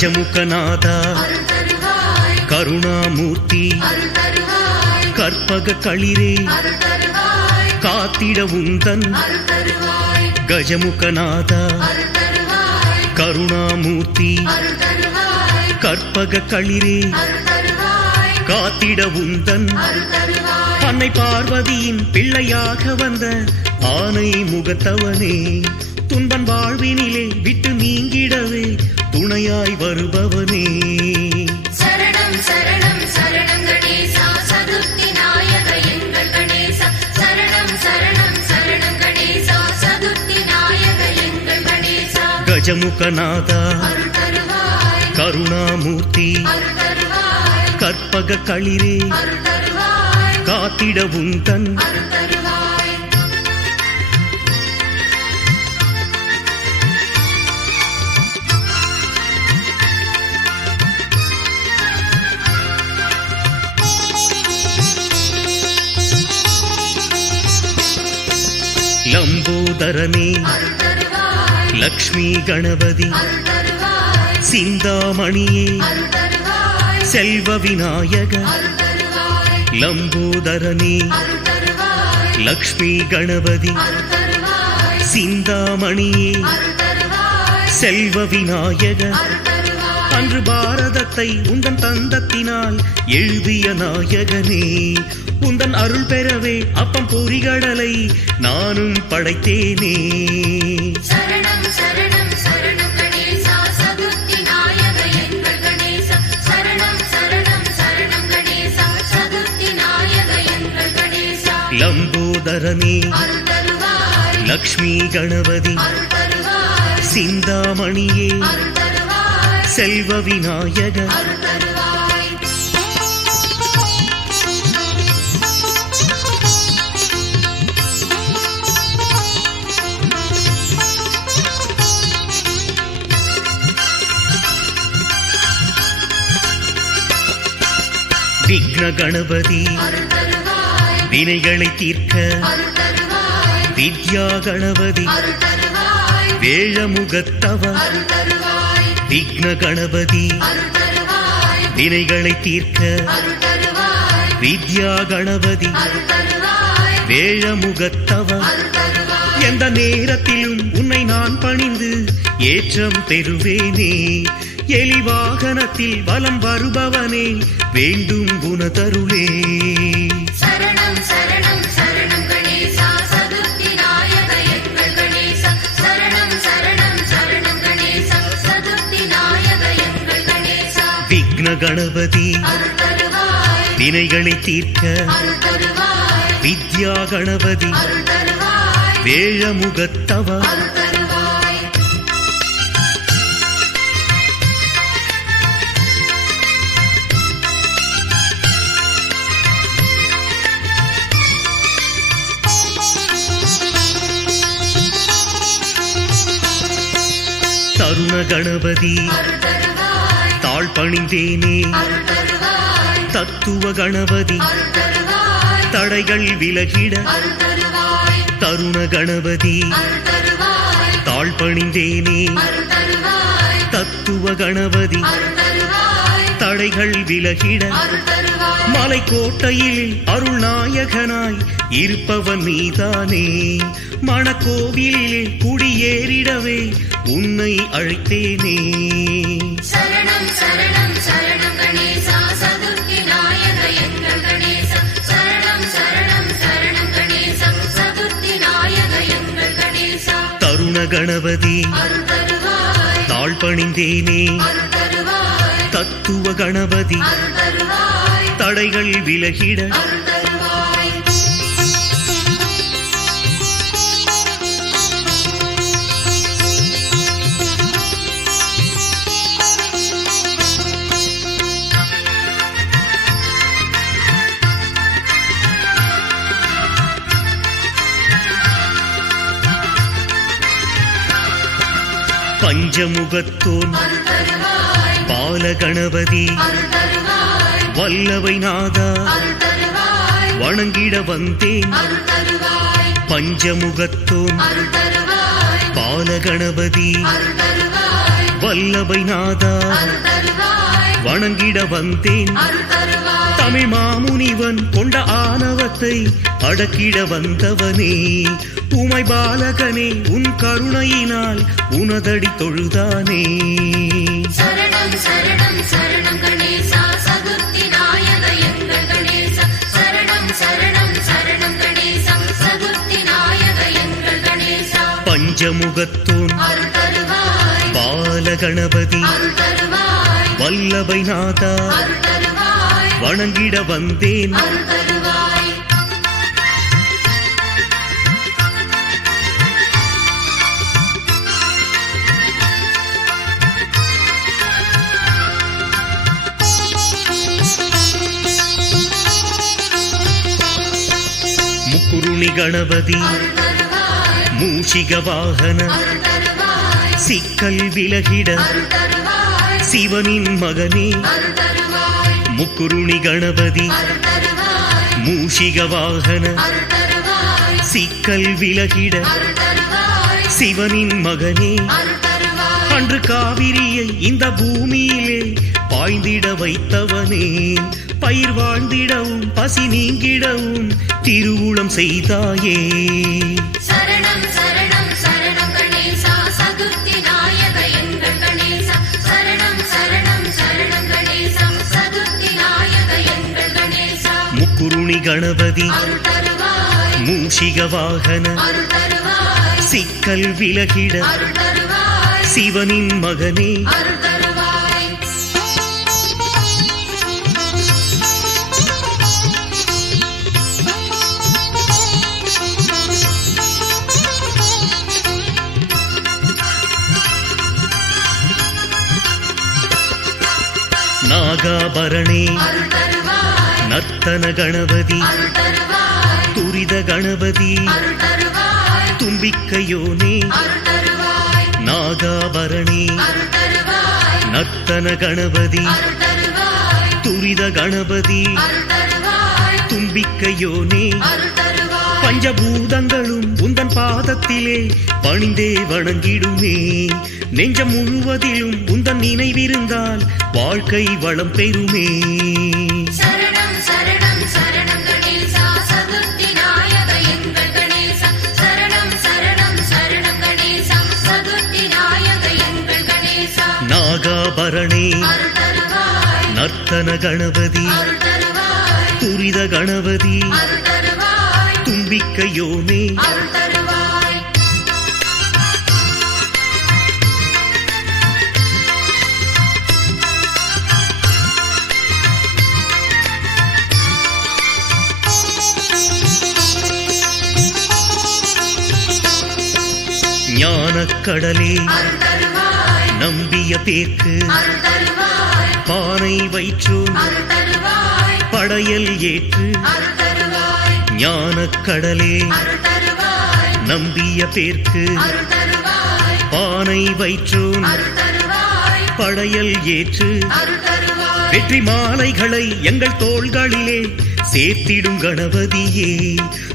கஜமுகநாதா கருணாமூர்த்தி கற்பக களிரே காத்திட உந்தன் கஜமுகநாதா கருணாமூர்த்தி கற்பக களிரே காத்திட உந்தன் அன்னை பார்வதியின் பிள்ளையாக வந்த ஆனை முகத்தவனே துன்பன் வாழ்வினிலே விட்டு நீங்கிடவே துணையாய் வருபவனே சரணம் சரணம் சரணம் கணேசா சதுர்த்தி நாயக எங்கள் கணேசா சரணம் சரணம் சரணம் கணேசா சதுர்த்தி நாயக எங்கள் கணேசா கஜமுகநாதா கருணாமூர்த்தி கற்பக களிரே காத்திட உந்தன் லம்போதரனே லக்ஷ்மி கணபதி சிந்தாமணியே செல்வ விநாயக லம்போதரனே லக்ஷ்மி கணபதி சிந்தாமணியே செல்வ விநாயக அன்று பாரதத்தை உந்தன் தந்தத்தினால் எழுதிய நாயகனே உந்தன் அருள் பெறவே அப்பம் பொறிகடலை நானும் படைத்தேனே சரணம் சரணம் சரணம் கணேசா சதுர்த்தி நாயக எங்கள் கணேசா சரணம் சரணம் சரணம் கணேசா சதுர்த்தி நாயக எங்கள் கணேசா லம்போதரனே லக்ஷ்மி கணபதி சிந்தாமணியே செல்வ விநாயக விக்ன கணபதி வினைகளை தீர்க்க வித்யா கணபதி வேழமுகத்தவ விக்ன கணபதி வினைகளை தீர்க்க வித்யா கணபதி வேழமுகத்தவ எந்த நேரத்திலும் உன்னை நான் பணிந்து ஏற்றம் பெறுவேனே எலி வாகனத்தில் வலம் வருபவனே வேண்டும் குணதருளே சரணம் சரணம் சரணம் கணேசா சதுர்த்தி நாயக எங்கள் கணேசா சரணம் சரணம் சரணம் கணேசா சதுர்த்தி நாயக எங்கள் கணேசா விக்ன கணபதி வினைகளை தீர்க்க வித்யா கணபதி வேழமுகத்தவ தருண கணபதி தாழ் பணிந்தேனே தத்துவ கணபதி தடைகள் விலகிட தருண கணபதி தாழ் பணிந்தேனே தத்துவ கணபதி தடைகள் விலகிட மலைக்கோட்டையில் அருள்நாயகனாய் இருப்பவன் நீதானே மணக்கோவிலிலே குடியேறிடவே உன்னை அழைத்தேனே சரணம் சரணம் சரணம் கணேசா சதுர்த்தி நாயக எங்கள் கணேசா சரணம் சரணம் சரணம் கணேசா சதுர்த்தி நாயக எங்கள் கணேசா தருண கணபதி தாழ் பணிந்தேனே தத்துவ கணபதி தடைகள் விலகிட பஞ்சமுகத்தோன் பாலகணபதி வல்லவை நாதா வணங்கிட வந்தேன். பஞ்சமுகத்தோன் பாலகணபதி வல்லபை நாதா அருள் தருவாய் வணங்கிட வந்தேன் அருள் தருவாய் தமிழ் மாமுனிவன் கொண்ட ஆணவத்தை அடக்கிட வந்தவனே உமை பாலகனே உன் கருணையினால் உனதடி தொழுதானே சரணம் சரணம் சரணம் கணேசா சதுர்த்தி நாயக எங்கள் கணேசா சரணம் சரணம் சரணம் கணேசா சதுர்த்தி நாயக எங்கள் கணேசா பஞ்சமுகத்தோன் அருள் தருவாய் பாலகணபதி அருள் தருவாய் வல்லபை நாதா அருள் தருவாய் வணங்கிட வந்தேன் அருள் தருவாய் முக்குருணி கணபதி அருள் தருவாய் மூஷிக வாகன அருள் தருவாய் சிக்கல் விலகிட அருள் தருவாய் சிவனின் மகனே அருள் தருவாய் முக்குருணி கணபதி அருள் தருவாய் மூஷிக வாகன அருள் தருவாய் சிக்கல் விலகிட அருள் தருவாய் சிவனின் மகனே அருள் தருவாய் அன்று காவிரியை இந்த பூமியிலே பாய்ந்திட வைத்தவனே பயிர் வாழ்ந்திடவும் பசி நீங்கிடவும் திருவுளம் செய்தாயே சரணம் சரணம் சரணம் கணேசா சதுர்த்தி நாயக எங்கள் கணேசா சரணம் சரணம் சரணம் கணேசா சதுர்த்தி நாயக எங்கள் கணேசா முக்குருணி கணபதி அருள் தருவாய் மூஷிக வாகன அருள் தருவாய் சிக்கல் விலகிட அருள் தருவாய் சிவனின் மகனே அருள் தருவாய் நாகாபரணே அருள் தருவாய் நர்த்தன கணபதி அருள் தருவாய் துரித கணபதி அருள் தருவாய் தும்பிக்கையோனே அருள் தருவாய் நாகாபரணே அருள் தருவாய் நர்த்தன கணபதி அருள் தருவாய் துரித கணபதி அருள் தருவாய் தும்பிக்கையோனே அருள் தருவாய் பஞ்சபூதங்களும் உந்தன் பாதத்திலே பணிந்தே வணங்கிடுமே நெஞ்சம் முழுவதிலும் உந்தன் நினைவிருந்தால் வாழ்க்கை வளம் பெறுமே சரணம் சரணம் சரணம் கணேசா சதுர்த்தி நாயக எங்கள் கணேசா சரணம் சரணம் சரணம் கணேசா சதுர்த்தி நாயக எங்கள் கணேசா நாகாபரணே அருள் தருவாய் நர்த்தன கணபதி அருள் தருவாய் துரித கணபதி அருள் தருவாய் தும்பிக்கையோனே அருள் தருவாய் ஞானக்கடலே அருள் தருவாய் நம்பிய பேர்க்கு அருள் தருவாய் பானை வயிற்றோன் அருள் தருவாய் படையல் ஏற்று அருள் தருவாய் ஞானக்கடலே அருள் தருவாய் நம்பிய பேர்க்கு அருள் தருவாய் பானை வயிற்றோன் அருள் தருவாய் படையல் ஏற்று அருள் தருவாய் வெற்றி மாலைகளை எங்கள் தோள்களிலே சேர்த்திடும் கணபதியே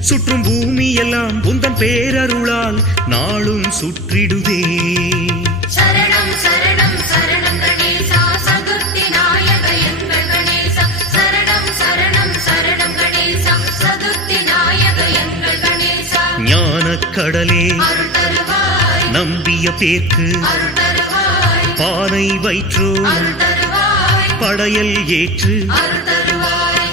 சுற்றும் பூமியெல்லாம் உந்தன் பேரருளால் நாளும் சுற்றிடுதே சரணம் சரணம் சரணம் கணேசா சதுர்த்தி நாயக எங்கள் கணேசா சரணம் சரணம் சரணம் கணேசா சதுர்த்தி நாயக எங்கள் கணேசா ஞானக்கடலே அருள் தருவாய் நம்பிய பேர்க்கு அருள் தருவாய் பானை வயிற்றோன் அருள் தருவாய் படையல் ஏற்று அருள் தருவாய்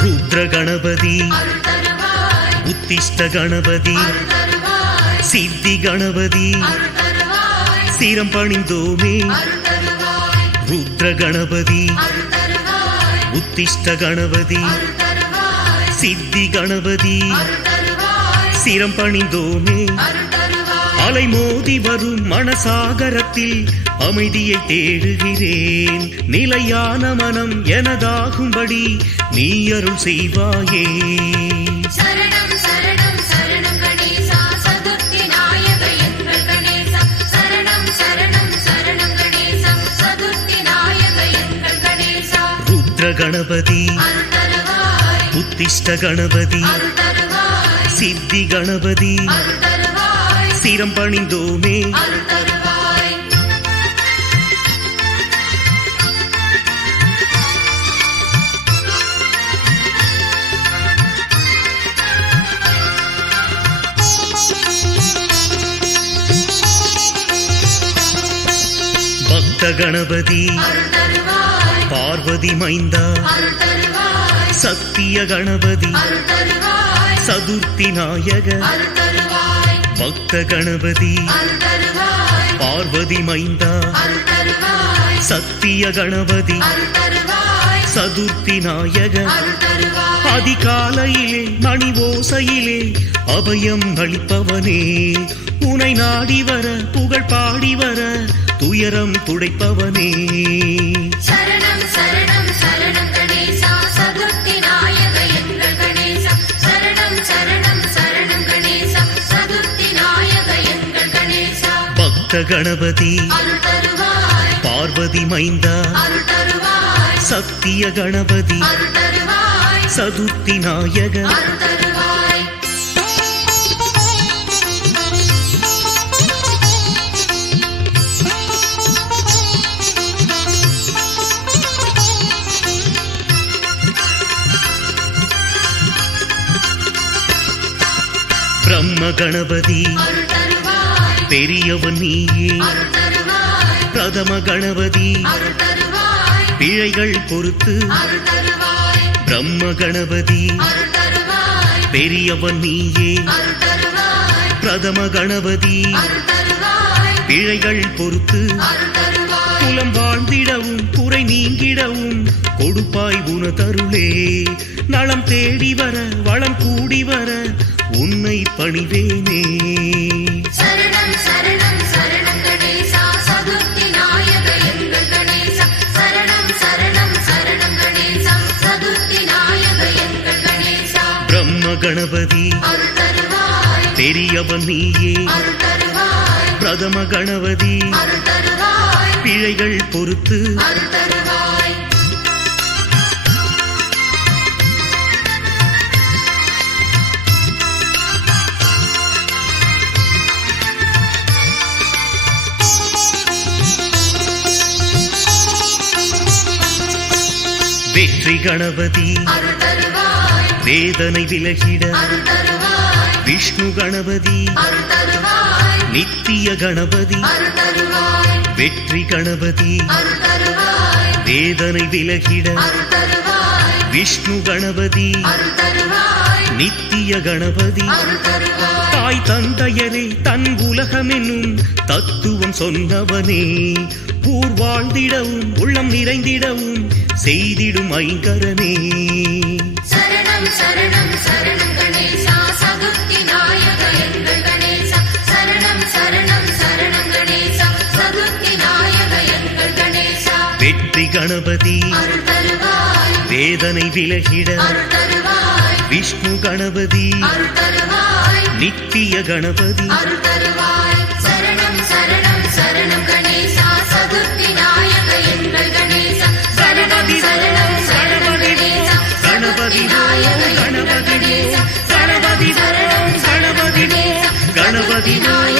ருத்ர கணபதி அருள் தருவாய் உத்திஷ்ட கணபதி அருள் தருவாய் சித்தி கணபதி அருள் தருவாய் சிரம் பணிந்தோமே அருள் தருவாய் ருத்ர கணபதி அருள் தருவாய் உத்திஷ்ட கணபதி அருள் தருவாய் சித்தி கணபதி அருள் தருவாய் சிரம் பணிந்தோமே அருள் தருவாய் அலை மோதி வரும் மனசாகரத்தில் அமைதியை தேடுகிறேன் நிலையான மனம் எனதாகும்படி நீ அருள் செய்வாயே சரணம் சரணம் புத்திர கணபதி அருள் தருவாய் புத்திஷ்ட கணபதி அருள் தருவாய் சித்தி கணபதி அருள் தருவாய் சிரம் பணிந்தோமே அருள் தருவாய் பக்த கணபதி அருள் தருவாய் பார்வதி மைந்தா அருள் தருவாய் சத்திய கணபதி அருள் தருவாய் சதுர்த்தி நாயக அருள் தருவாய் பக்த கணபதி அருள் தருவாய் பார்வதி மைந்தா அருள் தருவாய் சத்திய கணபதி அருள் தருவாய் சதுர்த்தி நாயக அருள் தருவாய் அதிகாலையிலே மணி ஓசையிலே அபயம் அளிப்பவனே உனை நாடி வர புகழ் பாடி வர துயரம் துடைப்பவனே சரணம் சரணம் சரணம் கணேசா சதுர்த்தி நாயக எங்கள் கணேசா சரணம் சரணம் சரணம் கணேசா சதுர்த்தி நாயக எங்கள் கணேசா பக்த கணபதி அருள் தருவாய் பார்வதி மைந்தா அருள் தருவாய் சத்திய கணபதி அருள் தருவாய் சதுர்த்தி நாயக அருள் தருவாய் பிரம்ம கணபதி அருள் தருவாய் பெரியவன் நீயே அருள் தருவாய் பிரதம கணபதி அருள் தருவாய் பிழைகள் பொறுத்து அருள் தருவாய் பிரம்ம கணபதி அருள் தருவாய் பெரியவன் நீயே அருள் தருவாய் பிரதம கணபதி அருள் தருவாய் பிழைகள் பொறுத்து அருள் தருவாய் குலம் வாழ்ந்திடவும் குறை நீங்கிடவும் கொடுப்பாய் உனதருளே நலம் தேடி வர வளம் கூடி வர உன்னை பணிவேனே சரணம் சரணம் சரணம் கணேசா சதுர்த்தி நாயக எங்கள் கணேசா சரணம் சரணம் சரணம் கணேசா சதுர்த்தி நாயக எங்கள் கணேசா பிரம்ம கணபதி அருள் தருவாய் பெரியவன் நீயே அருள் தருவாய் பிரதம கணபதி அருள் தருவாய் பிழைகள் பொறுத்து அருள் தருவாய் வெற்றி கணபதி அருள் தருவாய் வேதனை விலகிட அருள் தருவாய் விஷ்ணு கணபதி அருள் தருவாய் நித்திய கணபதி அருள் தருவாய் வெற்றி கணபதி அருள் தருவாய் வேதனை விலகிட அருள் தருவாய் விஷ்ணு கணபதி அருள் தருவாய் நித்திய கணபதி அருள் தருவாய் தாய் தந்தையரே தன் உலகமென்னும் தத்துவம் சொன்னவனே ஊர் வாழ்ந்திடவும் உள்ளம் நிறைந்திடவும் செய்திடும் ஐங்கரனே சரணம் சரணம் சரணம் கணேசா சதுர்த்தி நாயக எங்கள் கணேசா சரணம் சரணம் சரணம் கணேசா சதுர்த்தி நாயக எங்கள் கணேசா வெற்றி கணபதி அருள் தருவாய் வேதனை விலகிட அருள் தருவாய் விஷ்ணு கணபதி அருள் தருவாய் நித்திய கணபதி அருள் தருவாய் சரணம் சரணம் சரணம் கணேசா சதுர்த்தி நாயக எங்கள் கணேசா சரணம் சரணம் சரணம் கணேசா கணபதி நாயக எங்கள் கணபதி கணேசா கணபதி சரணம் சரணம் கணபதி கணேசா கணபதி நாயக